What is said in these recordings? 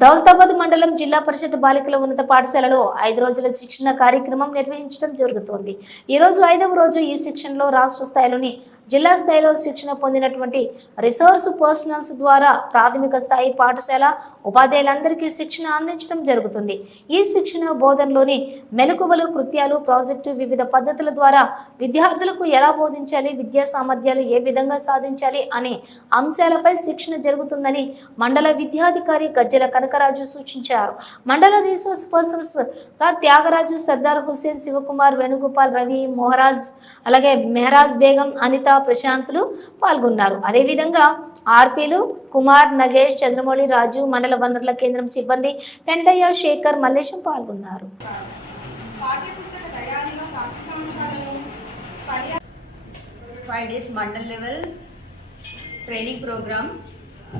దౌలతాబాద్ మండలం జిల్లా పరిషత్ బాలికల ఉన్నత పాఠశాలలో ఐదు రోజుల శిక్షణ కార్యక్రమం నిర్వహించడం జరుగుతోంది. ఈ రోజు ఐదవ రోజు ఈ శిక్షణలో రాష్ట్ర స్థాయిలోని జిల్లా స్థాయిలో శిక్షణ పొందినటువంటి రిసోర్స్ పర్సనల్స్ ద్వారా ప్రాథమిక స్థాయి పాఠశాల ఉపాధ్యాయులందరికీ శిక్షణ అందించడం జరుగుతుంది. ఈ శిక్షణ బోధనలోని మెలకువలు కృత్యాలు ప్రాజెక్టు వివిధ పద్ధతుల ద్వారా విద్యార్థులకు ఎలా బోధించాలి విద్యా సామర్థ్యాలు ఏ విధంగా సాధించాలి అనే అంశాలపై శిక్షణ జరుగుతుందని మండల విద్యాధికారి గజ్జల కనకరాజు సూచించారు. మండల రీసోర్స్ పర్సన్స్గా త్యాగరాజు సర్దార్ హుస్సేన్ శివకుమార్ వేణుగోపాల్ రవి మోహరాజ్ అలాగే మెహరాజ్ బేగం అనిత ప్రశాంతులు పాల్గొన్నారు. అదేవిధంగా ఆర్పీలు కుమార్ నగేష్ చంద్రమౌళి రాజు మండల వనరుల కేంద్రం సిబ్బంది పెంటయ్య శేఖర్ మల్లేశం పాల్గొన్నారు. Five days mandal level training program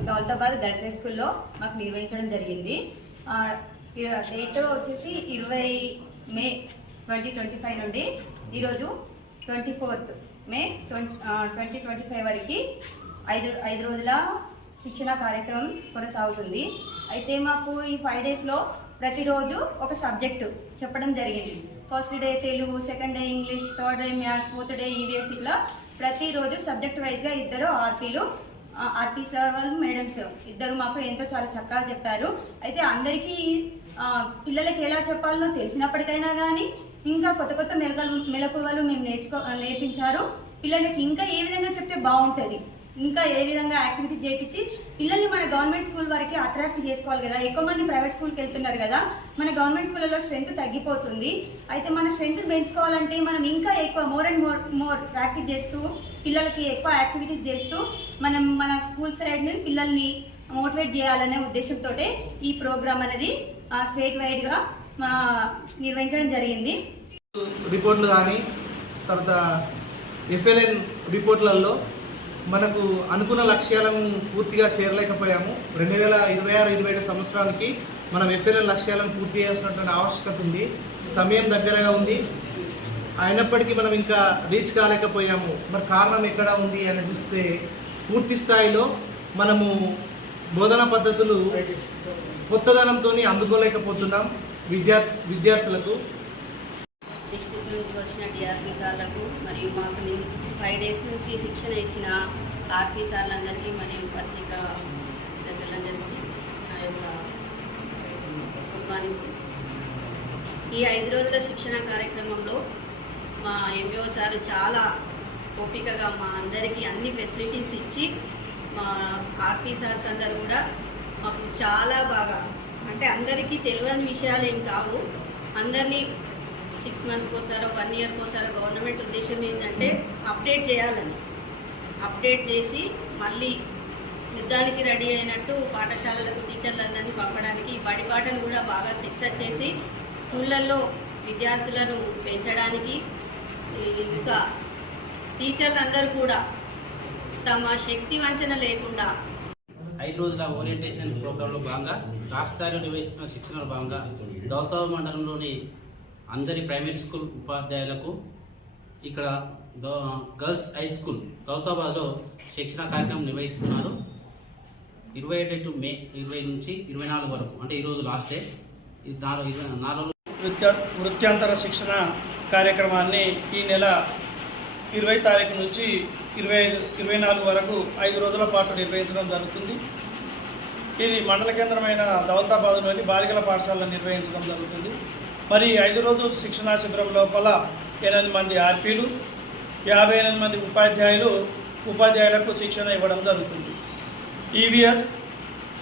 Daulatabad girls high స్కూల్లో మాకు నిర్వహించడం జరిగింది. డేట్ వచ్చేసి ఇరవై మే ట్వంటీ ట్వంటీ ఫైవ్ నుండి ఈరోజు twenty fourth May twenty twenty twenty five వరకు ఐదు ఐదు రోజుల శిక్షణ కార్యక్రమం కొనసాగుతుంది. అయితే మాకు ఈ ఫైవ్ డేస్లో ప్రతిరోజు ఒక సబ్జెక్టు చెప్పడం జరిగింది. First day Telugu second day English third day maths fourth day EVS ఇట్లా ప్రతిరోజు సబ్జెక్ట్ వైజ్గా ఇద్దరు ఆర్పీలు ఆర్టీ సార్ వాళ్ళు మేడమ్స్ ఇద్దరు మాకు ఎంతో చాలా చక్కగా చెప్పారు. అయితే అందరికీ పిల్లలకి ఎలా చెప్పాలనో తెలిసినప్పటికైనా కానీ ఇంకా కొత్త కొత్త మెలకలు మెలకువలు మేము నేర్చుకో నేర్పించారు. పిల్లలకి ఇంకా ఏ విధంగా చెప్తే బాగుంటుంది? ఇంకా ఏ విధంగా యాక్టివిటీస్ చేయించి పిల్లల్ని మన గవర్నమెంట్ స్కూల్ వరకు అట్రాక్ట్ చేసుకోవాలి కదా? ఎక్కువ మంది ప్రైవేట్ స్కూల్కి వెళ్తున్నారు కదా? మన గవర్నమెంట్ స్కూళ్ళలో స్ట్రెంత్ తగ్గిపోతుంది. అయితే మన స్ట్రెంత్ పెంచుకోవాలంటే మనం ఇంకా ఎక్కువ more and more more practice చేస్తూ పిల్లలకి ఎక్కువ యాక్టివిటీస్ చేస్తూ మనం మన స్కూల్ సైడ్ నుంచి పిల్లల్ని మోటివేట్ చేయాలనే ఉద్దేశంతో ఈ ప్రోగ్రామ్ అనేది స్టేట్ వైడ్గా నిర్వహించడం జరిగింది. రిపోర్ట్లు కానీ తర్వాత ఎఫ్ఎల్ఎన్ రిపోర్ట్లలో మనకు అనుకున్న లక్ష్యాలను పూర్తిగా చేరలేకపోయాము. రెండు వేల ఇరవై ఆరు ఇరవై ఏడు సంవత్సరానికి మనం ఎఫ్ఎల్ఎన్ లక్ష్యాలను పూర్తి చేయాల్సినటువంటి ఆవశ్యకత ఉంది. సమయం దగ్గరగా ఉంది. అయినప్పటికీ మనం ఇంకా రీచ్ కాలేకపోయాము. మరి కారణం ఎక్కడ ఉంది అని చూస్తే పూర్తి స్థాయిలో మనము బోధనా పద్ధతులు కొత్తదనంతో అందుకోలేకపోతున్నాం. విద్యా విద్యార్థులకు డిస్టిక్ నుంచి వచ్చిన డిఆర్పీ సార్లకు మరియు మాకు ఫైవ్ డేస్ నుంచి శిక్షణ ఇచ్చిన ఆర్పీ సార్లందరికీ మరియు పత్రిక ప్రజలందరికీ నా యొక్క గుడ్ మార్నింగ్ ఈ ఐదు రోజుల శిక్షణ కార్యక్రమంలో మా ఎంఓ సార్ చాలా ఓపికగా మా అందరికీ అన్ని ఫెసిలిటీస్ ఇచ్చి మా ఆర్పీ సార్స్ అందరు కూడా మాకు చాలా బాగా అంటే అందరికీ తెలియని విషయాలు ఏం కావు. అందరినీ సిక్స్ మంత్స్కి ఒకసారి వన్ ఇయర్కి ఒకసారి గవర్నమెంట్ ఉద్దేశం ఏంటంటే అప్డేట్ చేయాలని. అప్డేట్ చేసి మళ్ళీ యుద్ధానికి రెడీ అయినట్టు పాఠశాలలకు టీచర్లందరినీ పంపడానికి బడి పాటను కూడా బాగా సక్సెస్ చేసి స్కూళ్ళల్లో విద్యార్థులను పెంచడానికి ఇంకా టీచర్లందరూ కూడా తమ శక్తి వంచన లేకుండా ఐదు రోజుల ఓరియంటేషన్ ప్రోగ్రాంలో భాగంగా రాష్ట్ర స్థాయిలో నిర్వహిస్తున్న శిక్షణలో భాగంగా దౌతావ మండలంలోని అందరి ప్రైమరీ స్కూల్ ఉపాధ్యాయులకు ఇక్కడ గర్ల్స్ హై స్కూల్ దౌతాబాద్లో శిక్షణ కార్యక్రమం నిర్వహిస్తున్నారు. ఇరవై ఒకటి మే ఇరవై నుంచి ఇరవై నాలుగు వరకు అంటే ఈరోజు లాస్ట్ డే. నాలుగు ఇరవై నాలుగు వృత్యాంతర శిక్షణ కార్యక్రమాన్ని ఈ నెల ఇరవై తారీఖు నుంచి ఇరవై ఐదు ఇరవై నాలుగు వరకు ఐదు రోజుల పాటు నిర్వహించడం జరుగుతుంది. ఇది మండల కేంద్రమైన దౌలతాబాద్లోని బాలికల పాఠశాలలో నిర్వహించడం జరుగుతుంది. మరి ఐదు రోజుల శిక్షణా శిబిరం లోపల ఎనిమిది మంది ఆర్పీలు యాభై ఎనిమిది మంది ఉపాధ్యాయులు ఉపాధ్యాయులకు శిక్షణ ఇవ్వడం జరుగుతుంది. EVS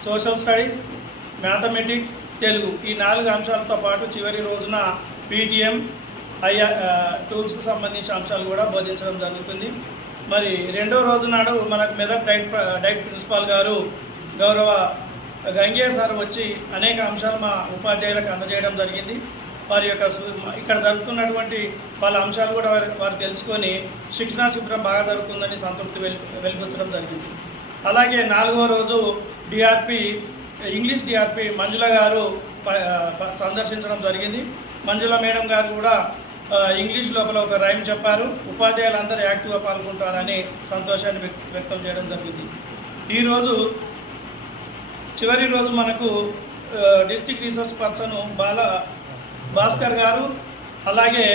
social studies mathematics Telugu ఈ నాలుగు అంశాలతో పాటు చివరి రోజున పీటీఎం ఐఆ టూల్స్కు సంబంధించిన అంశాలు కూడా బోధించడం జరుగుతుంది. మరి రెండో రోజు నాడు మనకు మెదక్ డైట్ డైట్ ప్రిన్సిపాల్ గారు గౌరవ గంగే సార్ వచ్చి అనేక అంశాలు మా ఉపాధ్యాయులకు అందజేయడం జరిగింది. వారి యొక్క ఇక్కడ జరుగుతున్నటువంటి వాళ్ళ అంశాలు కూడా వారు వారు తెలుసుకొని శిక్షణా శిబిరం బాగా జరుగుతుందని సంతృప్తి వెలి వెలిపించడం జరిగింది. అలాగే నాలుగో రోజు డిఆర్పి ఇంగ్లీష్ డిఆర్పి మంజుల గారు ప- సందర్శించడం జరిగింది. మంజుల మేడం గారు కూడా ఇంగ్లీష్ లోపల ఒక రైమ్ చెప్పారు. ఉపాధ్యాయులందరూ యాక్టివ్గా పాల్గొంటారని సంతోషాన్ని వ్యక్- వ్యక్తం చేయడం జరిగింది. ఈరోజు చివరి రోజు మనకు district research person Bala Bhaskar garu అలాగే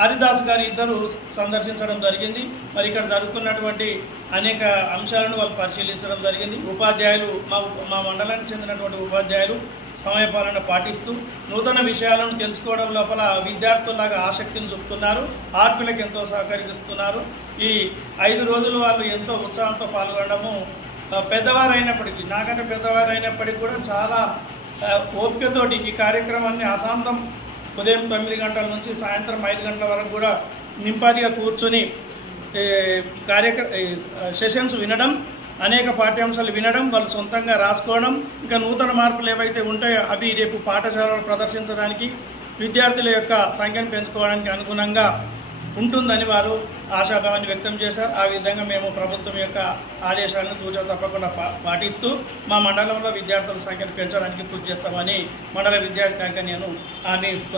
హరిదాస్ గారు ఇద్దరు సందర్శించడం జరిగింది. మరి ఇక్కడ జరుగుతున్నటువంటి అనేక అంశాలను వాళ్ళు పరిశీలించడం జరిగింది. ఉపాధ్యాయులు మా మా మండలానికి చెందినటువంటి ఉపాధ్యాయులు సమయపాలన పాటిస్తూ నూతన విషయాలను తెలుసుకోవడం లోపల విద్యార్థుల్లాగా ఆసక్తిని చూపుతున్నారు. ఆర్పిలకు ఎంతో సహకరిస్తున్నారు. ఈ ఐదు రోజులు వాళ్ళు ఎంతో ఉత్సాహంతో పాల్గొనడము పెద్దవారు అయినప్పటికీ నాకంటే పెద్దవారు అయినప్పటికీ కూడా చాలా ఓపికతోటి ఈ కార్యక్రమాన్ని అశాంతం ఉదయం తొమ్మిది గంటల నుంచి సాయంత్రం ఐదు గంటల వరకు కూడా నింపాదిగా కూర్చొని కార్యక్ర సెషన్స్ వినడం అనేక పాఠ్యాంశాలు వినడం వాళ్ళు సొంతంగా రాసుకోవడం ఇంకా నూతన మార్పులు ఏవైతే ఉంటాయో అవి రేపు పాఠశాలలో ప్రదర్శించడానికి విద్యార్థుల యొక్క సంఖ్యను పెంచుకోవడానికి అనుగుణంగా ఉంటుందని వారు ఆశాభావాన్ని వ్యక్తం చేశారు. ఆ విధంగా మేము ప్రభుత్వం యొక్క ఆదేశాలను తూచా తప్పకుండా పా పాటిస్తూ మా మండలంలో విద్యార్థుల సంఖ్యను పెంచడానికి కృషి చేస్తామని మండల విద్యార్థి నేను హామీ ఇస్తున్నాను.